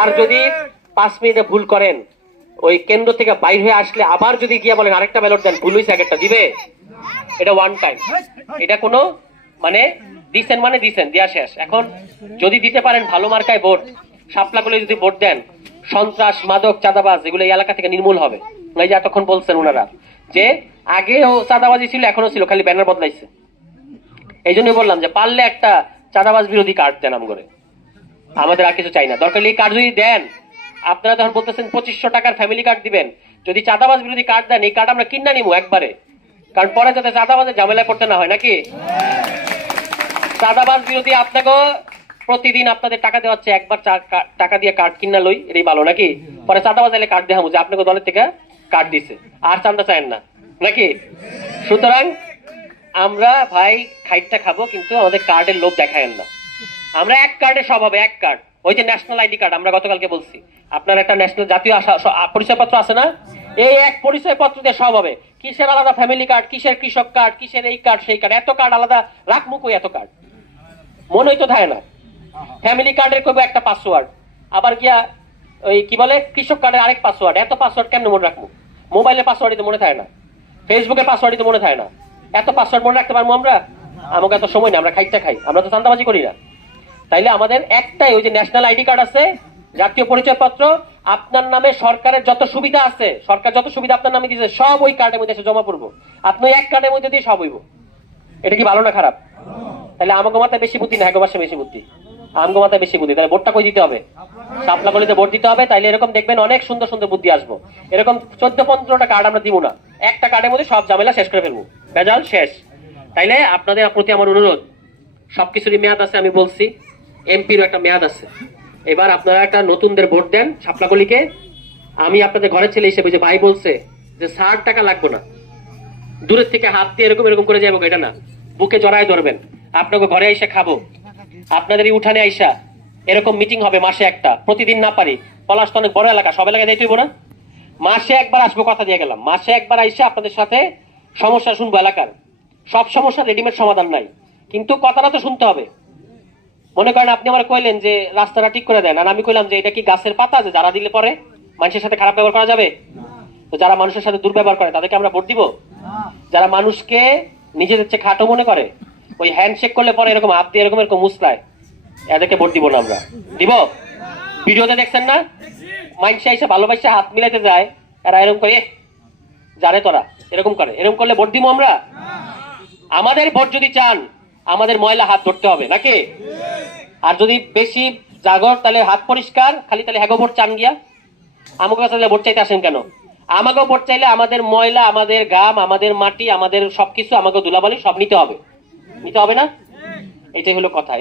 আর যদি পাঁচ মিনিটে ভুল করেন, ওই কেন্দ্র থেকে বাইর হয়ে আসলে আবার যদি গিয়ে বলেন আরেকটা ব্যালট দেন, ভুল হয়েছে দিবে? এটা ওয়ান টাইম এটা কোনো মানে দিছেন মানে দিছেন দেওয়া শেষ। এখন যদি দিতে পারেন ভালো মার্কায় ভোট সাপলাগুলো যদি ভোট দেন, সন্ত্রাস, মাদক, চাঁদাবাজ, এগুলো এই এলাকা থেকে নির্মূল হবে। এই যে এতক্ষণ বলছেন ওনারা, যে আগেও চাঁদাবাজি ছিল এখনও ছিল, খালি ব্যানার বদলাইছে। এই বললাম যে পারলে একটা চাঁদাবাজ বিরোধী কার্ড দেন আম করে আমাদের আর কিছু চাই না। দরকার এই কার্ড যদি দেন, আপনারা তখন বলতেছেন পঁচিশশো টাকার ফ্যামিলি কার্ড দিবেন, যদি চাঁদাবাজ বিরোধী কার্ড দেন, এই কার্ড আমরা কিনা নিবো একবারে। কারণ পরে যাতে চাঁদাবাজের ঝামেলায় পড়তে না হয়, নাকি? চাঁদাবাজ বিরোধী আপনাকেও প্রতিদিন আপনাদের টাকা দেওয়া হচ্ছে, একবার টাকা দিয়ে কার্ড কিনা লই, এটাই ভালো, নাকি? পরে চাঁদাবাজ এলে কার্ড দেখাবো যে আপনাকে দলের থেকে কার্ড দিছে। আর চান্দা চায়েন না, নাকি? সুতরাং আমরা ভাই খাইটটা খাব, কিন্তু আমাদের কার্ডের লোভ দেখায়েন না। আমরা এক কার্ডে সব হবে, এক কার্ড ওই যে ন্যাশনাল আইডি কার্ড আমরা গতকালকে বলছি। আপনার একটা ন্যাশনাল জাতীয় পরিচয়পত্র আছে না? এই এক পরিচয়পত্র দিয়ে সব হবে। কিসের আলাদা ফ্যামিলি কার্ড কিসের কৃষক কার্ড কিসের এই কার্ড সেই কার্ড এত কার্ড আলাদা রাখব এত কার্ড মনেই তো থাকে না। ফ্যামিলি কার্ডের কবে একটা পাসওয়ার্ড আবার গিয়া ওই কি বলে, কৃষক কার্ডের আরেক পাসওয়ার্ড এত পাসওয়ার্ড কেমনে মনে রাখব? মোবাইলের পাসওয়ার্ডই তো মনে থাকে না। ফেসবুকের পাসওয়ার্ডই তো মনে থাকে না। এত পাসওয়ার্ড মনে রাখতে পারব আমরা? আমাকে এত সময় না আমরা খাইটা খাই। আমরা তো চান্দাবাজি করি না। তাইলে আমাদের একটাই, ওই যে ন্যাশনাল আইডি কার্ড আছে, জাতীয় পরিচয়পত্র আপনার নামে সরকারের যত সুবিধা আছে, সরকার যত সুবিধা আপনার নামে দিয়েছে, সব ওই কার্ডের মধ্যে এসে জমা পড়ব। আপনি এক কার্ডের মধ্যে দিয়ে সব হইব। এটা কি ভালো না খারাপ? তাহলে আমাকে মাথায় বেশি বুদ্ধি না একবার বেশি বুদ্ধি। আমগো মাথায় বেশি বুদ্ধি, তাহলে ভোটটা কই দিতে হবে? সাপলা গলিতে ভোট দিতে হবে, তাইলে এরকম দেখবেন অনেক সুন্দর সুন্দর বুদ্ধি আসব। এরকম চোদ্দ পনেরোটা কার্ড আমরা দিব না। একটা কার্ডের মধ্যে সব ঝামেলা শেষ করে ফেলব। বেজাল শেষ। তাইলে আপনাদের প্রতি আমার অনুরোধ, সবকিছুরই মেয়াদ আছে, আমি বলছি। এমপিরও একটা মেয়াদ আছে। এবার আপনারা একটা নতুনদের ভোট দেন সাপলাকলিকে আমি আপনাদের ঘরের ছেলে হিসেবে যে ভাই বলছে যে ষাট টাকা লাগবে না। দূরের থেকে হাত দিয়ে এরকম এরকম করে যাব এটা না। বুকে জড়ায় ধরবেন। আপনাকে ঘরে এসে খাব। আপনাদের উঠানে আইসা এরকম মিটিং হবে মাসে একটা। প্রতিদিন না পারি। পলাশ তো অনেক বড় এলাকা, সব এলাকায় যাইতে হইবো না। মাসে একবার আসব, কথা দিয়ে গেলাম। মাসে একবার আইসা আপনাদের সাথে সমস্যা শুনব এলাকার। সব সমস্যা রেডিমেড সমাধান নাই। কিন্তু কথাটা তো শুনতে হবে। মনে করেন আপনি আমার কইলেন যে রাস্তাটা ঠিক করে দেন আর আমি কইলাম যে এটা কি গাছের পাতা যে যারা দিলে পরে মানুষের সাথে খারাপ ব্যবহার করা যাবে? তো যারা মানুষের সাথে দুর্ব্যবহার করে তাদেরকে আমরা ভোট দিব? যারা মানুষকে নিজেদের চেয়ে খাটো মনে করে ওই হ্যান্ডশেক করলে পরে এরকম হাত দিয়ে এরকম এরকম মুসলায় এদেরকে ভোট দিব না আমরা। দিব? ভিডিওতে দেখছেন না? মাইনসে এসে ভালোবাসে হাত মিলাইতে যায় এরা এরকম করে "এহ, জানে তোরা। এরকম করে। এরকম করলে ভোট দিব আমরা? আমাদের ভোট যদি চান আমাদের ময়লা হাত ধরতে হবে নাকি? আর যদি বেশি জাগর, তাহলে হাত পরিষ্কার, খালি তাহলে হ্যাগো ভোট চান গিয়া। আমাকে কাছে ভোট চাইতে আসেন কেন? আমাকেও ভোট চাইলে আমাদের ময়লা, আমাদের গাম আমাদের মাটি, আমাদের সবকিছু আমাকে দুলাবালি সব নিতে হবে। নিতে হবে না? এটাই হলো কথা।